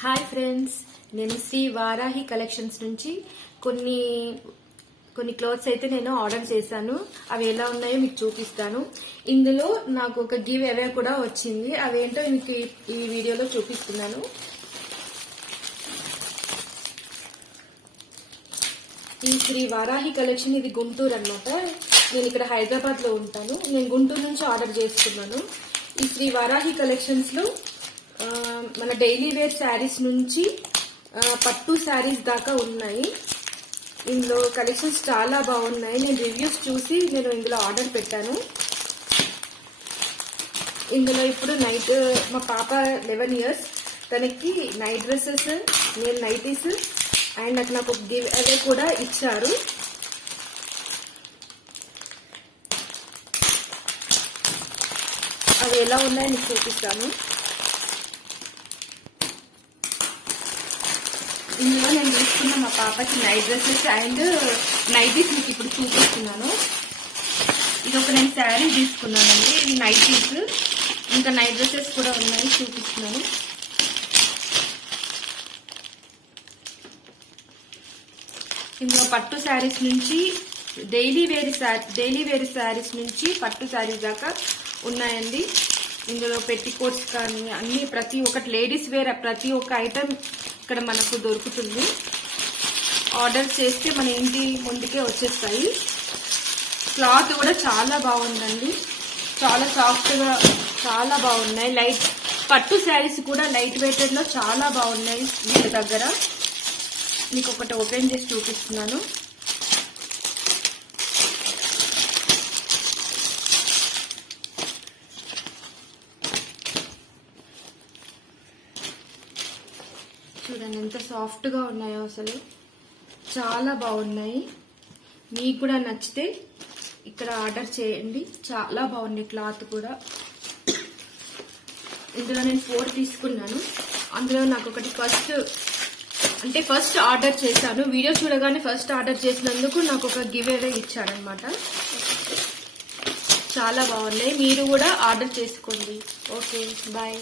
Hi friends, నేను Shri Varahi collections నుంచి కొన్ని క్లోత్స్ అయితే నేను ఆర్డర్ చేశాను. అవి ఎలా ఉన్నాయో మీకు చూపిస్తాను. ఇందులో నాకు ఒక గివ్ అవే కూడా వచ్చింది. అవేంటో మీకు ఈ వీడియోలో చూపిస్తున్నాను. ఈ శ్రీ వారాహి కలెక్షన్ ఇది గుంటూరు అన్నమాట. నేను ఇక్కడ హైదరాబాద్ లో ఉంటాను. నేను గుంటూరు నుంచి ఆర్డర్ చేస్తున్నాను. ఈ శ్రీ వారాహి కలెక్షన్స్ లో మన డైలీ వేర్ శారీస్ నుంచి పట్టు శారీస్ దాకా ఉన్నాయి. ఇందులో కలెక్షన్స్ చాలా బాగున్నాయి. నేను రివ్యూస్ చూసి నేను ఇందులో ఆర్డర్ పెట్టాను. ఇందులో ఇప్పుడు నైట్ మా పాప 11 years, తనకి నైట్ డ్రెస్సెస్, నేను నైటీస్ అండ్ నాకు ఒక గివ్ అవే కూడా ఇచ్చారు. అవి ఎలా ఉన్నాయో మీకు చూపిస్తాను. ఇందులో నేను తీసుకున్న మా పాపకి నైట్ డ్రెస్సెస్ అండ్ నైటీస్ మీకు ఇప్పుడు చూపిస్తున్నాను. ఇది ఒక నేను శారీ తీసుకున్నానండి. ఇది నైటీస్, ఇంకా నైట్ డ్రెస్సెస్ కూడా ఉన్నాయి, చూపిస్తున్నాను. ఇందులో పట్టు శారీస్ నుంచి డైలీ వేర్ శారీస్ నుంచి పట్టు శారీస్ దాకా ఉన్నాయండి. ఇందులో పెట్టికోట్స్ కానీ అన్ని ప్రతి ఒక్కటి లేడీస్ వేర్ ప్రతి ఒక్క ఐటమ్ ఇక్కడ మనకు దొరుకుతుంది. ఆర్డర్ చేస్తే మన ఇంటి ముందుకే వచ్చేస్తాయి. క్లాత్ కూడా చాలా బాగుందండి, చాలా సాఫ్ట్గా చాలా బాగున్నాయి. లైట్ పట్టు శారీస్ కూడా లైట్ వెయిటెడ్ లో చాలా బాగున్నాయి. వీళ్ళ దగ్గర మీకు ఒకటి ఓపెన్ చేసి చూపిస్తున్నాను. చూడండి ఎంత సాఫ్ట్ గా ఉన్నాయో, అసలు చాలా బాగున్నాయి. మీకు కూడా నచ్చితే ఇక్కడ ఆర్డర్ చేయండి. చాలా బాగుంది క్లాత్ కూడా. ఇందులో నేను 4 తీసుకున్నాను. అందులో నాకు ఒకటి ఫస్ట్ ఆర్డర్ చేశాను. వీడియో చూడగానే ఫస్ట్ ఆర్డర్ చేసినందుకు నాకు ఒక గివ్ అవే ఇచ్చాడనమాట. చాలా బాగున్నాయి. మీరు కూడా ఆర్డర్ చేసుకోండి. Okay, bye.